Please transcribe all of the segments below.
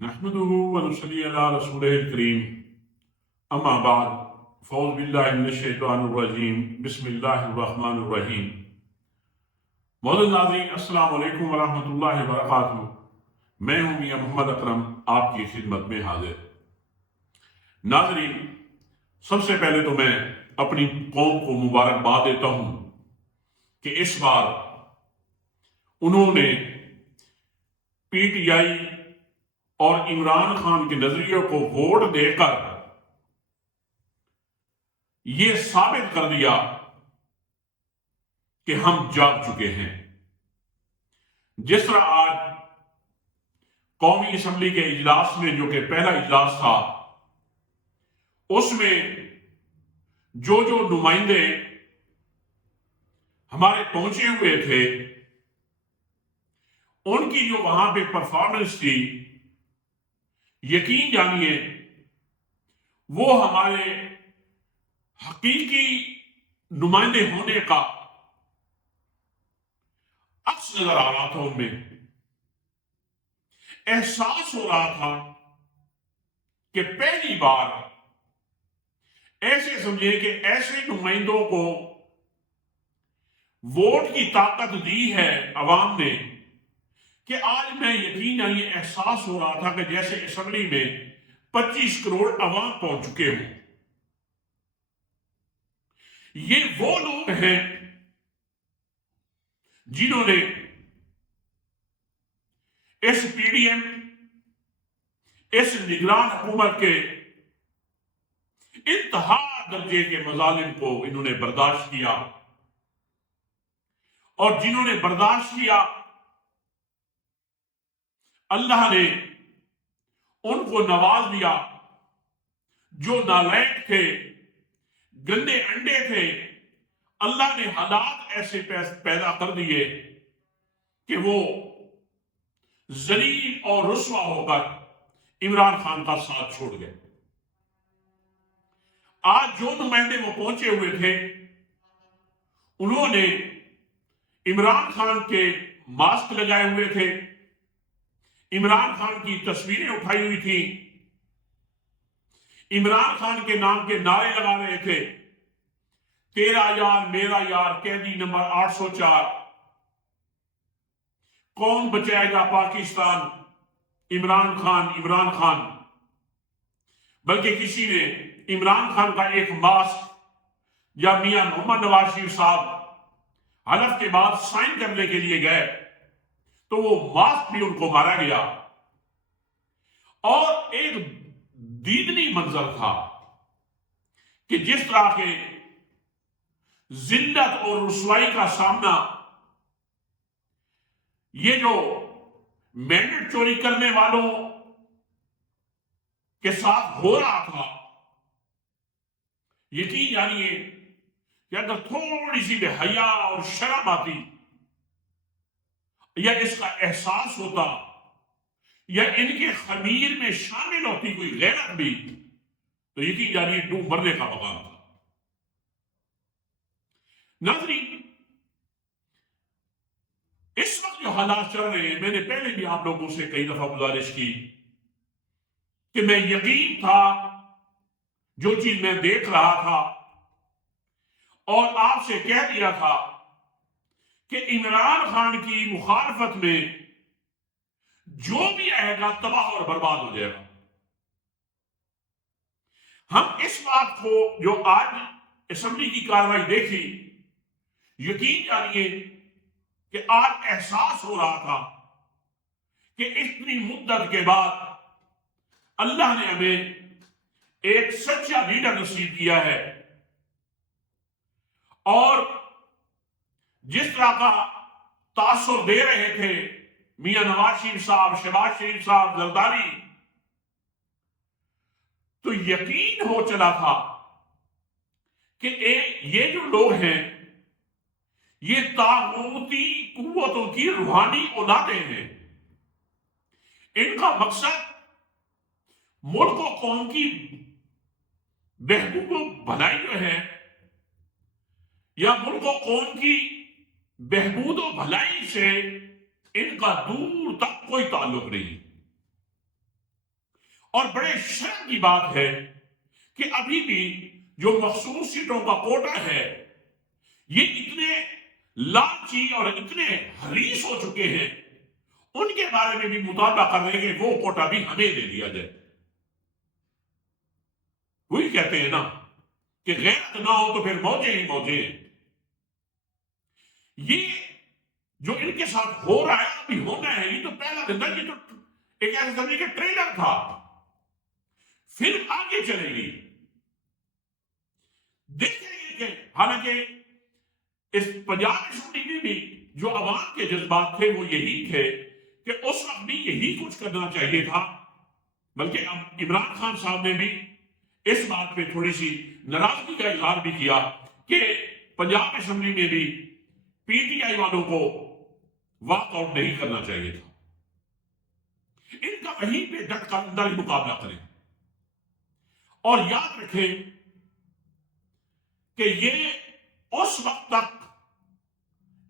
نحمده ونصلي على رسوله الكريم اما بعد فاعوذ باللہ من الشیطان الرجیم بسم اللہ الرحمن الرحیم۔ معزز ناظرین، السلام علیکم ورحمۃ اللہ وبرکاتہ۔ میں ہوں میاں محمد اکرم، آپ کی خدمت میں حاضر۔ ناظرین، سب سے پہلے تو میں اپنی قوم کو مبارکباد دیتا ہوں کہ اس بار انہوں نے پی ٹی آئی اور عمران خان کے نظریے کو ووٹ دے کر یہ ثابت کر دیا کہ ہم جاگ چکے ہیں۔ جس طرح آج قومی اسمبلی کے اجلاس میں، جو کہ پہلا اجلاس تھا، اس میں جو نمائندے ہمارے پہنچے ہوئے تھے، ان کی جو وہاں پہ پرفارمنس تھی، یقین جانیے وہ ہمارے حقیقی نمائندے ہونے کا عکس نظر آ رہا تھا۔ ان میں احساس ہو رہا تھا کہ پہلی بار ایسے سمجھے کہ ایسے نمائندوں کو ووٹ کی طاقت دی ہے عوام نے کہ آج میں یقین جانیے احساس ہو رہا تھا کہ جیسے اسمبلی میں 25 کروڑ عوام پہنچ چکے ہوں۔ یہ وہ لوگ ہیں جنہوں نے اس پی ڈی ایم، اس نگران حکومت کے انتہا درجے کے مظالم کو انہوں نے برداشت کیا، اور جنہوں نے برداشت کیا، اللہ نے ان کو نواز دیا۔ جو نالائق تھے، گندے انڈے تھے، اللہ نے حالات ایسے پیدا کر دیے کہ وہ ذلیل اور رسوا ہو کر عمران خان کا ساتھ چھوڑ گئے۔ آج جو نمائندے وہ پہنچے ہوئے تھے، انہوں نے عمران خان کے ماسک لگائے ہوئے تھے، عمران خان کی تصویریں اٹھائی ہوئی تھی، عمران خان کے نام کے نعرے لگا رہے تھے، تیرا یار میرا یار، قیدی نمبر 804، کون بچائے گا پاکستان، عمران خان عمران خان۔ بلکہ کسی نے عمران خان کا ایک ماسک یا میاں محمد نواز شریف صاحب حلف کے بعد سائن کرنے کے لیے گئے تو وہ ماسک بھی ان کو مارا گیا۔ اور ایک دیدنی منظر تھا کہ جس طرح کے ذلت اور رسوائی کا سامنا یہ جو مینڈیٹ چوری کرنے والوں کے ساتھ ہو رہا تھا، یقین جانیے کہ اگر تھوڑی سی بے حیا اور شرم آتی، یا اس کا احساس ہوتا، یا ان کے خمیر میں شامل ہوتی کوئی غیرت بھی، تو یقین جانیے ڈوب مرنے کا مقام تھا۔ ناظرین، اس وقت جو حالات چل رہے ہیں، میں نے پہلے بھی آپ لوگوں سے کئی دفعہ گزارش کی کہ میں یقین تھا، جو چیز میں دیکھ رہا تھا اور آپ سے کہہ دیا تھا کہ عمران خان کی مخالفت میں جو بھی آئے گا تباہ اور برباد ہو جائے گا۔ ہم اس بات کو جو آج اسمبلی کی کارروائی دیکھی، یقین جانیے کہ آج احساس ہو رہا تھا کہ اتنی مدت کے بعد اللہ نے ہمیں ایک سچا لیڈر نصیب کیا ہے، اور جس طرح کا تاثر دے رہے تھے میاں نواز شریف صاحب، شہباز شریف صاحب، زرداری، تو یقین ہو چلا تھا کہ یہ جو لوگ ہیں، یہ طاغوتی قوتوں کی روحانی اولادیں ہیں۔ ان کا مقصد ملک و قوم کی بہبود و بھلائی جو ہے، یا ملک و قوم کی بہبود و بھلائی سے ان کا دور تک کوئی تعلق نہیں۔ اور بڑے شرم کی بات ہے کہ ابھی بھی جو مخصوص سیٹوں کا کوٹا ہے یہ اتنے لالچی اور اتنے حریص ہو چکے ہیں، ان کے بارے میں بھی مطالبہ کر رہے ہیں کہ وہ کوٹا بھی ہمیں دے دیا جائے۔ وہی کہتے ہیں نا کہ غیرت نہ ہو تو پھر موجے ہی موجے۔ یہ جو ان کے ساتھ ہو رہا ہے ابھی ہونا ہے، یہ تو پہلا دن تھا، یہ تو ایک ایسے زمین کا ٹریلر تھا، پھر آگے چلے گی۔ دیکھیں گے کہ حالانکہ اس پنجاب اسمبلی میں بھی جو عوام کے جذبات تھے وہ یہی تھے کہ اس وقت بھی یہی کچھ کرنا چاہیے تھا، بلکہ اب عمران خان صاحب نے بھی اس بات پہ تھوڑی سی ناراضگی کا اظہار بھی کیا کہ پنجاب اسمبلی میں بھی پی ٹی آئی والوں کو واک آؤٹ نہیں کرنا چاہیے تھا۔ ان کا وہیں پہ ڈٹ کر اندر ہی مقابلہ کریں، اور یاد رکھیں کہ یہ اس وقت تک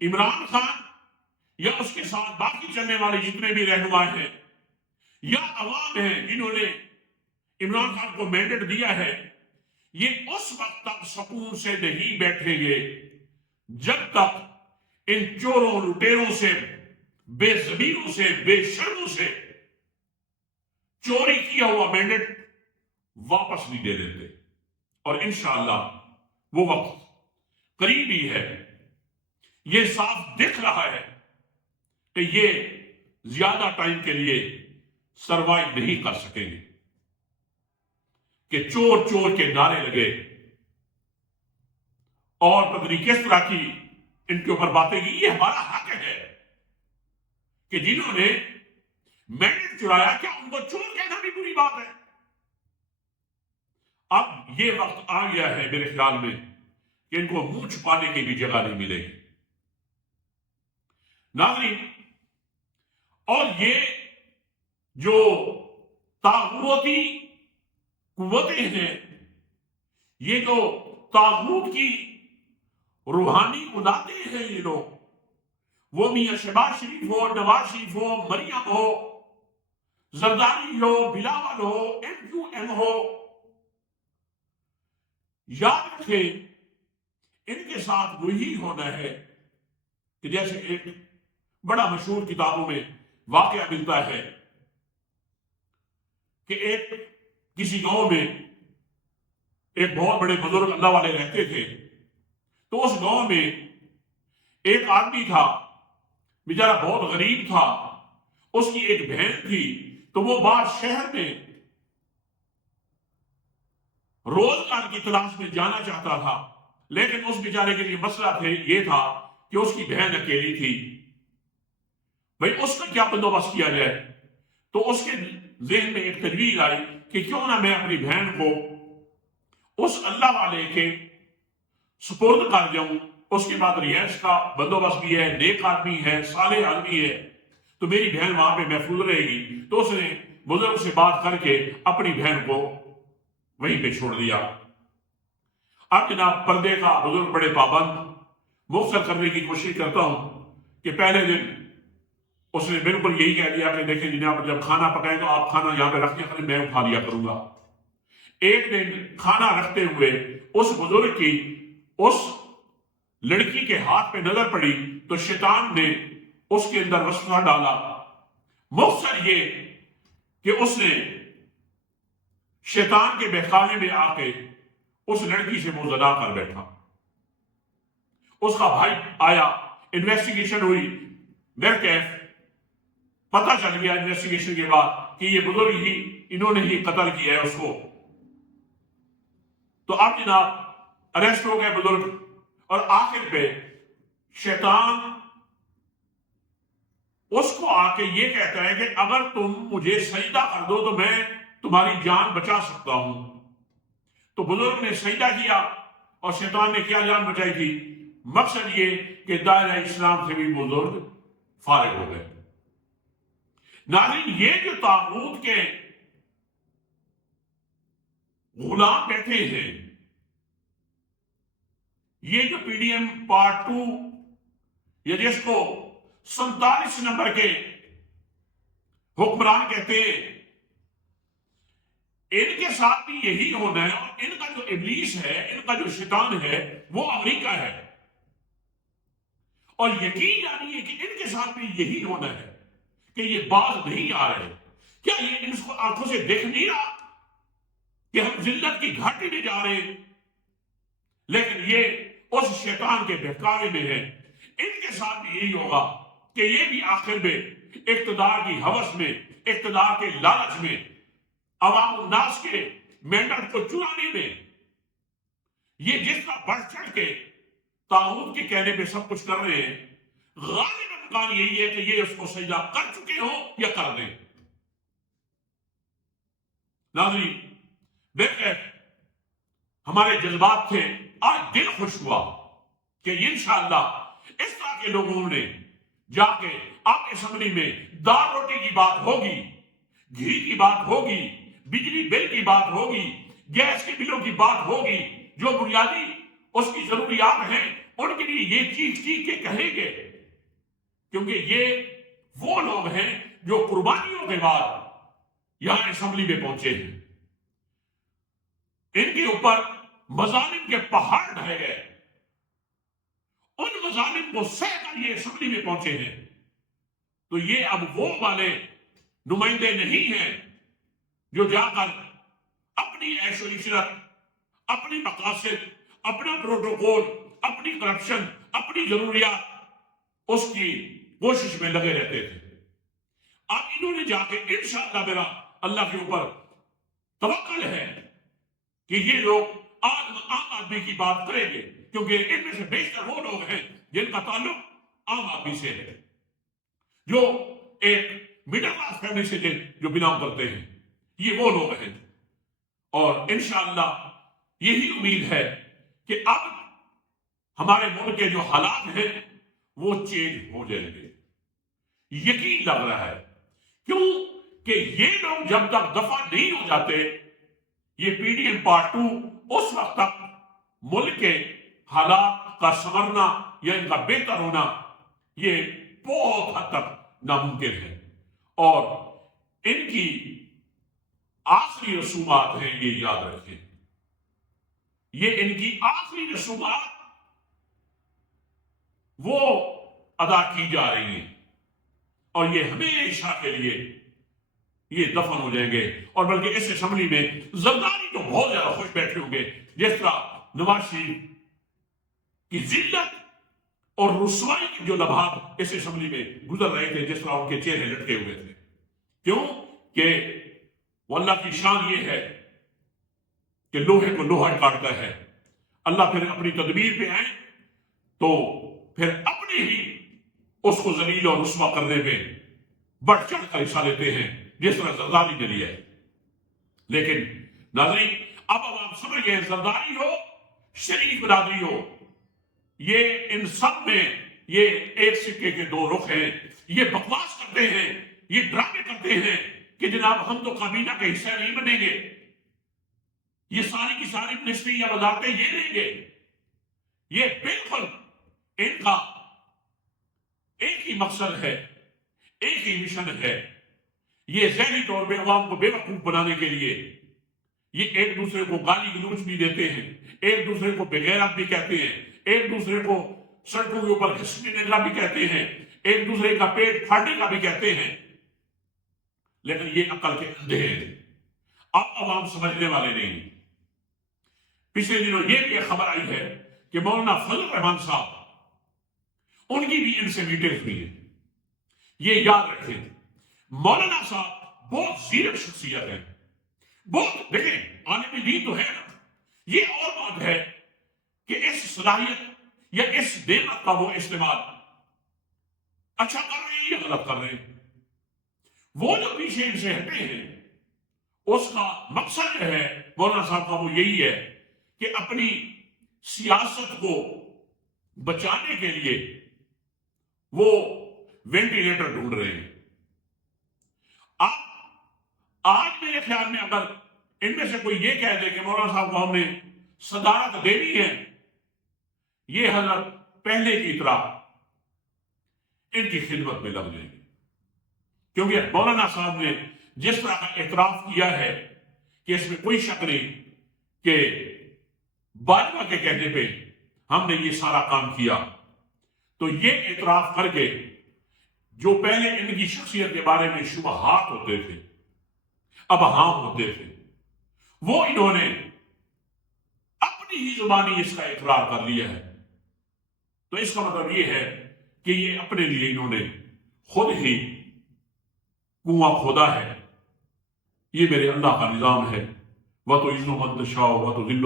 عمران خان یا اس کے ساتھ باقی چلنے والے جتنے بھی رہنما ہیں یا عوام ہیں جنہوں نے عمران خان کو مینڈیٹ دیا ہے، یہ اس وقت تک سکون سے نہیں بیٹھیں گے جب تک ان چوروں لٹیروں سے، بے ضمیروں سے، بے شرموں سے چوری کیا ہوا مینڈیٹ واپس نہیں دے دیتے۔ اور انشاءاللہ وہ وقت قریب ہی ہے۔ یہ صاف دکھ رہا ہے کہ یہ زیادہ ٹائم کے لیے سروائیو نہیں کر سکیں گے، کہ چور چور کے نعرے لگے اور پتہ نہیں کس طرح کی ان کے اوپر باتیں کی۔ یہ ہمارا حق ہے کہ جنہوں نے مینڈیٹ چرایا کیا ان کو چور کہنا بھی بری بات ہے؟ اب یہ وقت آ گیا ہے میرے خیال میں کہ ان کو منہ چھپانے کی بھی جگہ نہیں ملے گی۔ ناظرین، اور یہ جو طاغوتی قوتیں ہیں، یہ جو طاغوت کی روحانی قدرتیں ہیں، یہ لوگ، وہ میاں شہباز شریف ہو، نواز شریف ہو، مریم ہو، زرداری ہو، بلاول ہو، ایم کیو ایم ہو، یاد رکھیں ان کے ساتھ وہی ہونا ہے کہ جیسے ایک بڑا مشہور کتابوں میں واقعہ ملتا ہے کہ ایک کسی گاؤں میں ایک بہت بڑے بزرگ اللہ والے رہتے تھے، تو اس گاؤں میں ایک آدمی تھا، بیچارہ بہت غریب تھا، اس کی ایک بہن تھی، تو وہ باہر شہر میں روزگار کی تلاش میں جانا چاہتا تھا، لیکن اس بیچارے کے لیے مسئلہ یہ تھا کہ اس کی بہن اکیلی تھی۔ بھئی اس کا کیا بندوبست کیا جائے؟ تو اس کے ذہن میں ایک تجویز آئی کہ کیوں نہ میں اپنی بہن کو اس اللہ والے کے سپرد کر جاؤں، اس کے بعد رہائش کا بندوبست بھی ہے، نیک آدمی ہے، صالح آدمی ہے، تو میری بہن وہاں پہ محفوظ رہے گی۔ تو اس نے بزرگ سے بات کر کے اپنی بہن کو وہیں پہ چھوڑ دیا۔ اب جناب پردے کا بزرگ بڑے پابند، مختصر کرنے کی کوشش کرتا ہوں کہ پہلے دن اس نے بالکل یہی کہہ دیا کہ دیکھیں جناب جب کھانا پکائیں تو آپ کھانا یہاں پہ رکھ دیا کریں، میں اٹھا دیا کروں گا۔ ایک دن کھانا رکھتے ہوئے اس بزرگ کی اس لڑکی کے ہاتھ پہ نظر پڑی تو شیطان نے اس کے اندر وسوسہ ڈالا، مختصر یہ کہ اس نے شیطان کے بہکاوے میں آ کے اس لڑکی سے مزدہ کر بیٹھا۔ اس کا بھائی آیا، انویسٹیگیشن ہوئی، کیف پتہ چل گیا انویسٹیگیشن کے بعد کہ یہ بزرگ ہی انہوں نے ہی قتل کیا ہے اس کو۔ تو اب جناب اریسٹ ہو گئے بزرگ، اور آخر پہ شیطان اس کو آ کے یہ کہتا ہے کہ اگر تم مجھے سجدہ کر دو تو میں تمہاری جان بچا سکتا ہوں۔ تو بزرگ نے سجدہ کیا اور شیطان نے کیا جان بچائی تھی؟ مقصد یہ کہ دائرہ اسلام سے بھی بزرگ فارغ ہو گئے۔ ناظرین، یہ جو طاغوت کے غلام بیٹھے ہیں، یہ جو پی ڈی ایم پارٹ 2 یا جس کو 47 نمبر کے حکمران کہتے ہیں، ان کے ساتھ بھی یہی ہونا ہے، اور ان کا جو ابلیس ہے، ان کا جو شیطان ہے، وہ امریکہ ہے، اور یقین جانیے کہ ان کے ساتھ بھی یہی ہونا ہے کہ یہ باز نہیں آ رہے۔ کیا یہ ان کو آنکھوں سے دیکھ نہیں رہا کہ ہم ذلت کی گھاٹی میں جا رہے ہیں؟ لیکن یہ اس شیطان کے بہکاوے میں ہے۔ ان کے ساتھ بھی یہی ہوگا کہ یہ بھی آخر میں اقتدار کی ہوس میں، اقتدار کے لالچ میں، عوام الناس کے مینڈٹ کو چرانے میں، یہ جس کا بڑھ چڑھ کے طاغوت کے کہنے پہ سب کچھ کر رہے ہیں، غالب امکان یہی ہے کہ یہ اس کو سجدہ کر چکے ہو یا کر دیں۔ ناظرین، دیکھیں، ہمارے جذبات تھے، آج دل خوش ہوا کہ انشاءاللہ اس طرح کے لوگوں نے جا کے آپ اسمبلی میں دال روٹی کی بات ہوگی، گھی کی بات ہوگی، بجلی بل کی بات ہوگی، گیس کے بلوں کی بات ہوگی، جو بنیادی اس کی ضروریات ہیں ان کے لیے یہ چیخ کے کہیں گے، کیونکہ یہ وہ لوگ ہیں جو قربانیوں کے بعد یہاں اسمبلی میں پہنچے ہیں۔ ان کے اوپر مظالم کے پہاڑ ڈھائے گئے، ان مظالم کو سہ کر یہ اسمبلی میں پہنچے ہیں، تو یہ اب وہ والے نمائندے نہیں ہیں جو جا کر اپنی عیش و عشرت، اپنی مقاصد، اپنا پروٹوکول، اپنی کرپشن، اپنی ضروریات اس کی کوشش میں لگے رہتے تھے۔ اب انہوں نے جا کے انشاءاللہ میرا اللہ کے اوپر توکل ہے کہ یہ لوگ عام آدمی کی بات کریں گے، کیونکہ ان میں سے بیشتر وہ لوگ ہیں جن کا تعلق عام آدمی سے ہے، جو ایک مڈل کلاس فیملی سے جو بلانگ کرتے ہیں، یہ وہ لوگ ہیں۔ اور انشاءاللہ یہی امید ہے کہ اب ہمارے ملک کے جو حالات ہیں وہ چینج ہو جائیں گے، یقین لگ رہا ہے۔ کیوں کہ یہ لوگ جب تک دفع نہیں ہو جاتے، یہ پی ڈی ایم پارٹ 2 اس وقت تک ملک کے حالات کا سنورنا یا ان کا بہتر ہونا یہ بہت حد تک ناممکن ہے۔ اور ان کی آخری رسومات ہیں، یہ یاد رکھیں، یہ ان کی آخری رسومات وہ ادا کی جا رہی ہیں، اور یہ ہمیشہ کے لیے یہ دفن ہو جائیں گے۔ اور بلکہ اس اسمبلی میں زرداری تو بہت زیادہ خوش بیٹھے ہوں گے، جس طرح نواز شریف کی ذلت اور رسوائی کے جو لمحات اس اسمبلی میں گزر رہے تھے، جس طرح ان کے چہرے لٹکے ہوئے تھے۔ کیوں کہ وہ اللہ کی شان یہ ہے کہ لوہے کو لوہا کاٹتا ہے۔ اللہ پھر اپنی تدبیر پہ آئے تو پھر اپنے ہی اس کو ذلیل اور رسوا کرنے میں بڑھ چڑھ کر حصہ لیتے ہیں، جس طرح زرداری نے لیا ہے۔ لیکن ناظرین، اب عوام سمجھ گئے، زرداری ہو، شریف برادری ہو، یہ ان سب میں یہ ایک سکے کے دو رخ ہیں۔ یہ بکواس کرتے ہیں، یہ ڈرامے کرتے ہیں کہ جناب ہم تو کابینہ کا حصہ نہیں بنیں گے، یہ ساری کی ساری منسٹری یا وزارتیں یہ لیں گے۔ یہ بالکل ان کا ایک ہی مقصد ہے، ایک ہی مشن ہے۔ یہ ذہنی طور پہ عوام کو بے وقوف بنانے کے لیے یہ ایک دوسرے کو گالی گلوچ بھی دیتے ہیں، ایک دوسرے کو بغیرت بھی کہتے ہیں، ایک دوسرے کو سڑکوں کے اوپر گھسیٹنے کا بھی کہتے ہیں، ایک دوسرے کا پیٹ پھاڑنے کا بھی کہتے ہیں، لیکن یہ عقل کے اندھے ہیں۔ اب عوام سمجھنے والے نہیں۔ پچھلے دنوں یہ بھی ایک خبر آئی ہے کہ مولانا فضل الرحمان صاحب، ان کی بھی ان سے میٹنگ ہوئی ہے۔ یہ یاد رکھیں، مولانا صاحب بہت زیرک شخصیت ہے، بہت، دیکھیں عالم دین تو ہے نا، یہ اور بات ہے کہ اس صلاحیت یا اس نعمت کا وہ استعمال اچھا کر رہے ہیں یا غلط کر رہے ہیں۔ وہ جو پیچھے ان سے ہٹے ہیں، اس کا مقصد جو ہے مولانا صاحب کا وہ یہی ہے کہ اپنی سیاست کو بچانے کے لیے وہ وینٹیلیٹر ڈھونڈ رہے ہیں۔ آج میرے خیال میں اگر ان میں سے کوئی یہ کہہ دے کہ مولانا صاحب کو ہم نے صدارت دینی ہے، یہ حضرت پہلے کی طرح ان کی خدمت میں لگ جائیں گے، کیونکہ مولانا صاحب نے جس طرح کا اعتراف کیا ہے کہ اس میں کوئی شک نہیں کہ باجوہ کے کہنے پہ ہم نے یہ سارا کام کیا. تو یہ اعتراف کر کے جو پہلے ان کی شخصیت کے بارے میں شبہات ہوتے تھے اب ہاں ہوتے تھے، وہ انہوں نے اپنی ہی زبانی اس کا اقرار کر لیا ہے. تو اس کا مطلب یہ ہے کہ یہ اپنے لیے انہوں نے خود ہی کنواں کھودا ہے. یہ میرے اللہ کا نظام ہے. وَتُعِزُّ مَن تَشَاءُ وَتُذِلُّ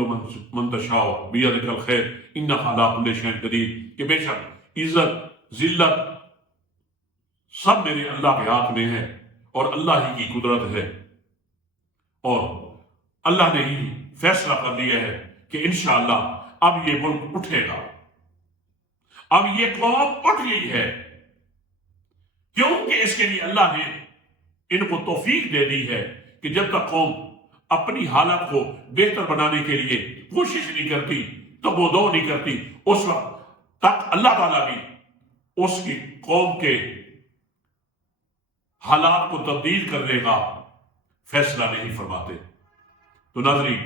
مَن تَشَاءُ بِيَدِكَ الْخَيْرُ إِنَّكَ عَلَىٰ كُلِّ شَيْءٍ قَدِيرٌ. کہ بے شک عزت ذلت سب میرے اللہ کے ہاتھ میں ہے اور اللہ ہی کی قدرت ہے. اور اللہ نے ہی فیصلہ کر دیا ہے کہ انشاءاللہ اب یہ ملک اٹھے گا، اب یہ قوم اٹھ گئی ہے، کیونکہ اس کے لیے اللہ نے ان کو توفیق دے دی ہے کہ جب تک قوم اپنی حالت کو بہتر بنانے کے لیے کوشش نہیں کرتی، تگودو نہیں کرتی، اس وقت تک اللہ تعالیٰ بھی اس کی قوم کے حالات کو تبدیل کرنے کا فیصلہ نہیں فرماتے. تو ناظرین،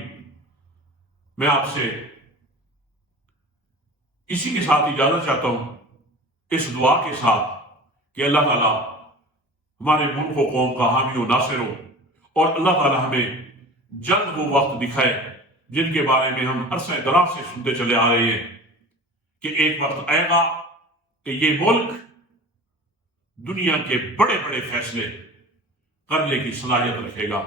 میں آپ سے اسی کے ساتھ اجازت چاہتا ہوں، اس دعا کے ساتھ کہ اللہ تعالیٰ ہمارے ملک و قوم کا حامی و ناصر ہو، اور اللہ تعالیٰ ہمیں جلد وہ وقت دکھائے جن کے بارے میں ہم عرصہ دراز سے سنتے چلے آ رہے ہیں کہ ایک وقت آئے گا کہ یہ ملک دنیا کے بڑے بڑے فیصلے کرنے کی صلاحیت رکھے گا.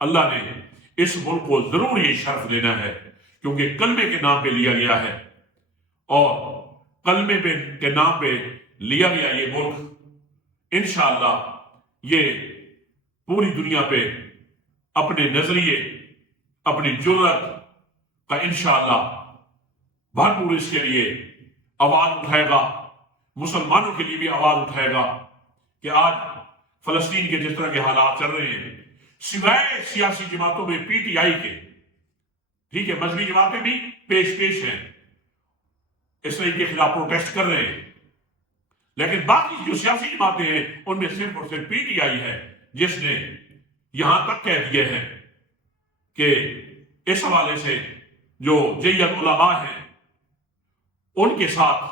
اللہ نے اس ملک کو ضرور یہ شرف دینا ہے، کیونکہ کلمے کے نام پہ لیا گیا ہے، اور کلمے کے نام پہ لیا گیا یہ ملک انشاءاللہ یہ پوری دنیا پہ اپنے نظریے، اپنی جرأت کا انشاءاللہ بھرپور اس کے لیے آواز اٹھائے گا. مسلمانوں کے لیے بھی آواز اٹھائے گا کہ آج فلسطین کے جس طرح کے حالات چل رہے ہیں، سوائے سیاسی جماعتوں میں پی ٹی آئی کے، ٹھیک ہے، مذہبی جماعتیں بھی پیش ہیں، اسرائیل کے خلاف پروٹیسٹ کر رہے ہیں، لیکن باقی جو سیاسی جماعتیں ہیں ان میں صرف اور صرف پی ٹی آئی ہے جس نے یہاں تک کہہ دیا ہے کہ اس حوالے سے جو جید علماء ہیں ان کے ساتھ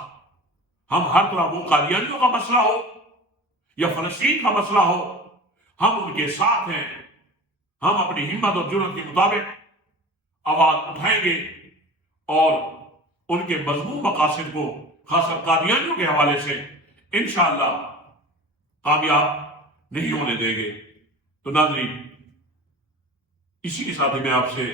ہم ہر طرح، وہ قادیانیوں کا مسئلہ ہو یا فلسطین کا مسئلہ ہو، ہم ان کے ساتھ ہیں. ہم اپنی ہمت اور جرأت کے مطابق آواز اٹھائیں گے اور ان کے مذموم مقاصد کو خاص کر قادیانیوں کے حوالے سے انشاءاللہ کامیاب نہیں ہونے دیں گے. تو ناظرین، اسی کے ساتھ ہی میں آپ سے